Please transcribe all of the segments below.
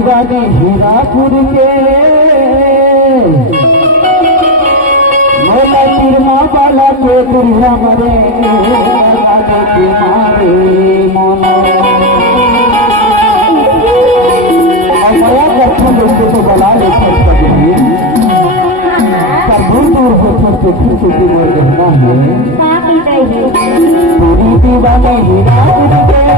दीवाने हीरापुर के मोला तिरमा वाला के दुर्गा मरे राधे के मारे मोनो और बड़ा अच्छा लोग तो बला लेकर सकेंगे पर दूर दूर होकर के फिर से वो रहना है पूरी दीवाने हीरापुर के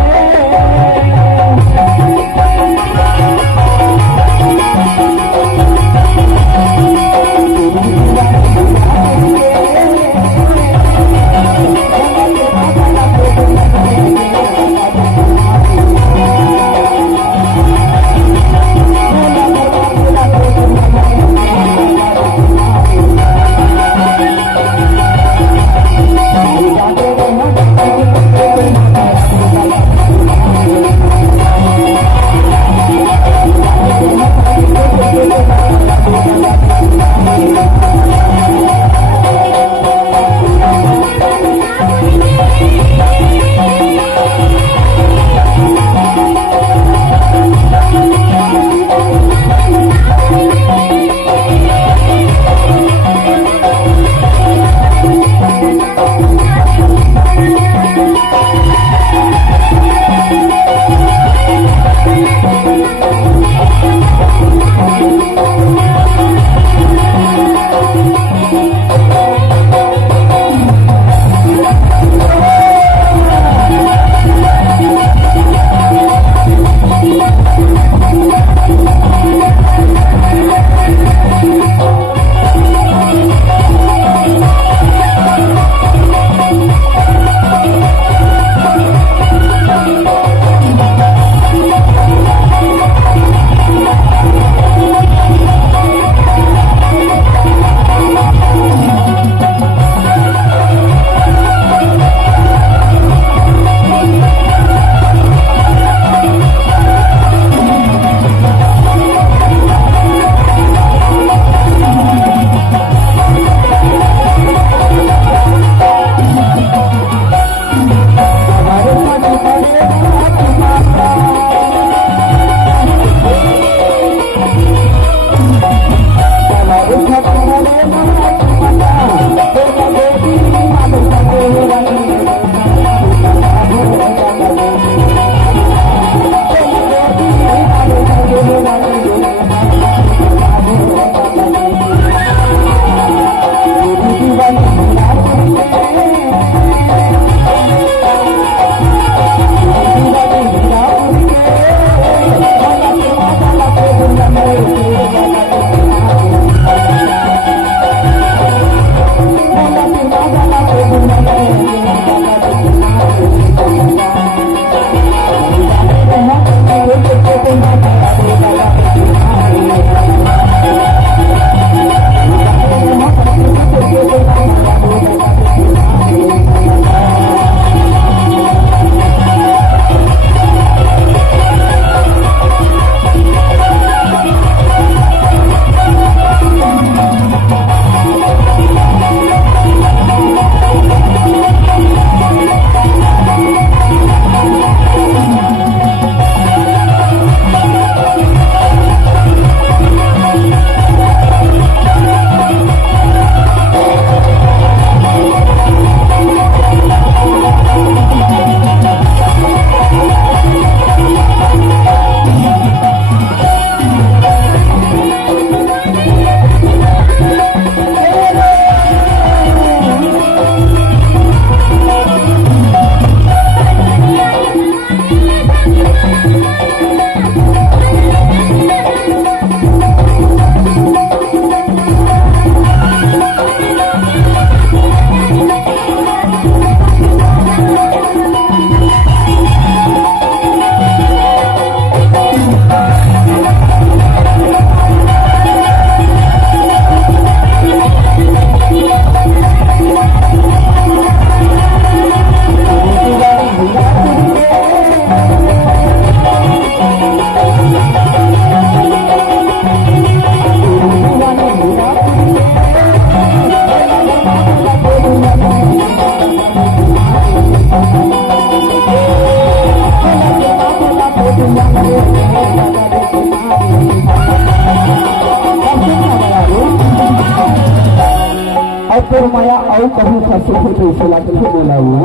तोर माया और कहीं फंसे थे तो इसे लगते बोला हुआ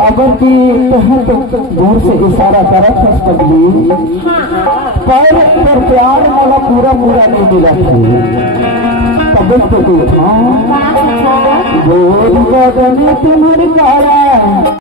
अगर की तहत दूर से इशारा करत फंस पगली पर तोर प्यार वाला पूरा पूरा नहीं मिला तब तो तू हाँ गोद बदन तुम्हारे कारा